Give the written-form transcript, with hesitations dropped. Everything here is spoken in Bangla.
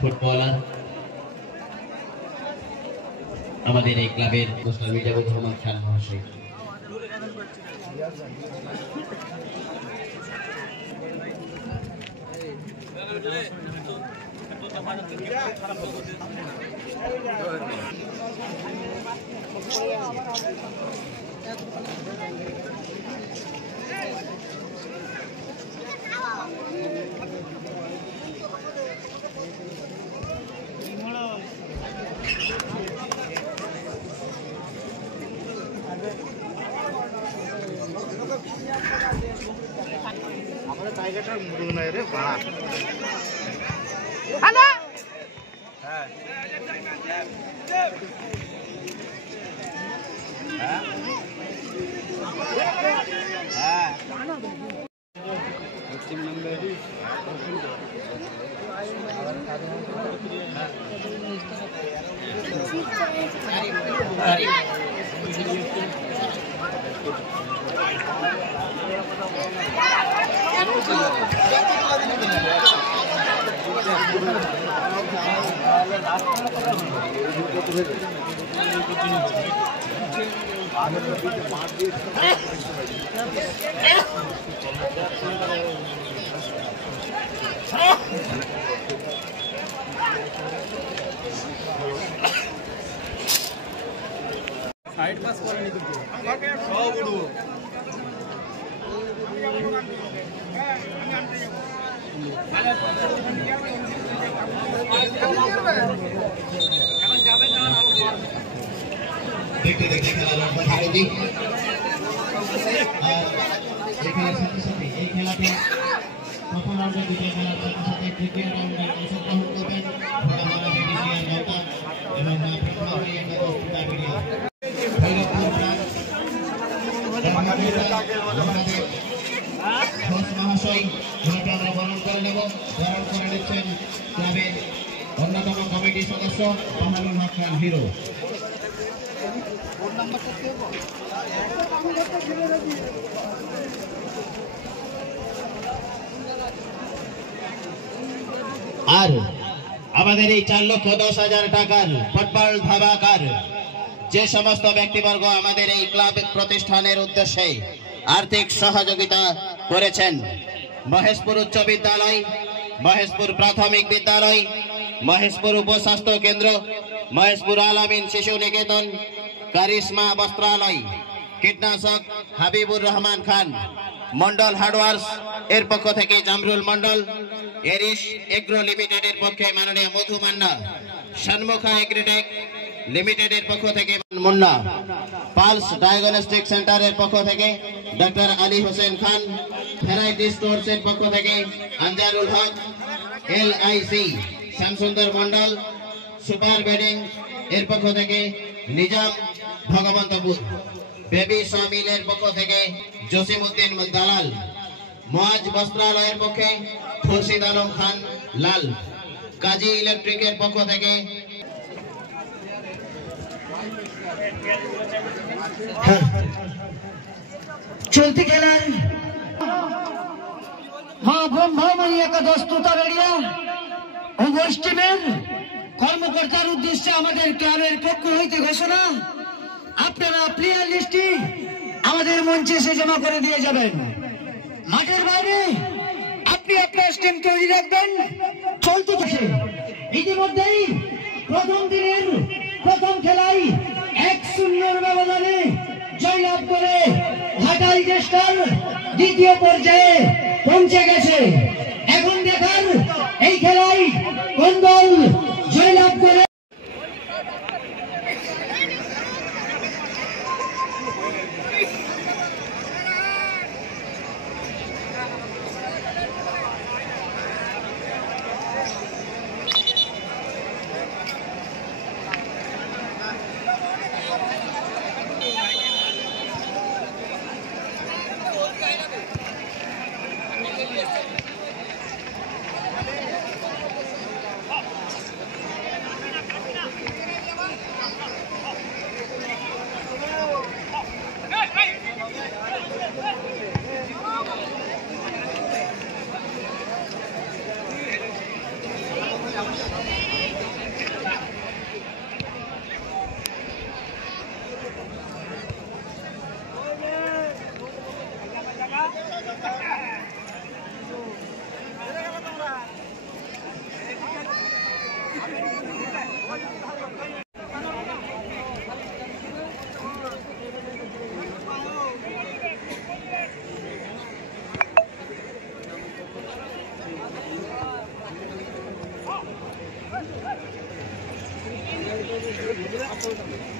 ফুটবলার আমাদের এই ক্লাবের মোস্টার মিজানুর রহমান খান মহাশয়। আমাদের টাইগারটার মুরুগ নাই রে বাড়া। হ্যালো হ্যাঁ হ্যাঁ টিম নাম্বার সাইড পাস করে নিতে সব উড়বো। দেখতে দেখতে খেলার ছাড়ে দিই। এই খেলার সাথে সাথে এই খেলাতে প্রথম রাউন্ডে দ্বিতীয় খেলার সাথে সাথে তৃতীয় রাউন্ডে অংশগ্রহণ করবেন ভোলামারা বিডিসিএর নৌকা এবং প্রথমাবলিয়ার নৌকা ভৈরবপুর প্রাণ ঘোষ মহাশয় যাকে আমরা বরণ করে নেব। বরণ করে নিচ্ছেন ক্লাবের অন্যতম কমিটি সদস্য বাহাদুর হক খান হিরো। আর আমাদের এই 4,10,000 টাকার ফুটবল ধাবাকার যে সমস্ত ব্যক্তিবর্গ আমাদের এই ক্লাব প্রতিষ্ঠানের উদ্দেশ্যে আর্থিক সহযোগিতা করেছেন, মহেশপুর উচ্চ বিদ্যালয়, মহেশপুর প্রাথমিক বিদ্যালয়, মহেশপুর উপস্বাস্থ্য কেন্দ্র, মহেশপুর আলামিন শিশু নিকেতন, কারিশমা বস্ত্রালয়, কীটনাশক হাবিবুর রহমান খান, মন্ডল হার্ডওয়ার্স এর পক্ষ থেকে জামরুল মন্ডল, এরিশ এগ্রো লিমিটেডের পক্ষে মাননীয় মধু মান্না, সন্মুখা এগ্রিটেক লিমিটেডের পক্ষ থেকে মুন্না, পালস ডায়াগনস্টিক সেন্টারের পক্ষ থেকে doctor Ali Hossain Khan, variety stores এর পক্ষ থেকে আনজারুল হক, LIC Shyamsundar Mondal, super bedding এর পক্ষ থেকে নিজাম ভগবন্তপুর, বেবি সমিলের পক্ষ থেকে জসিমউদ্দিন দালাল, মোয়াজ বস্ত্রালয়ের পক্ষে খুরশিদ আলম খান লাল, কাজী ইলেকট্রিকের পক্ষ থেকে চলতি খেলার মা ব্রহ্মময়ী একাদশ তুতারেড়িয়া ও গোষ্ঠীর কর্মকর্তার উদ্দেশ্যে আমাদের ক্লাবের পক্ষ হইতে ঘোষণা, আপনারা প্লেয়ার লিস্টটি আমাদের মঞ্চে এসে জমা করে দিয়ে যাবেন। মাঠের বাইরে আপনি আপনার টিম তৈরি রাখবেন। চলতে থাকে ইতিমধ্যেই প্রথম দিনের প্রথম খেলায় 1-0 ব্যবধানে জয়লাভ করে ঘাটাল টেস্টার দ্বিতীয় পর্যায়ে পৌঁছে গেছে। এখন দেখার এই খেলায় কোন দল জয়লাভ করে। করতাম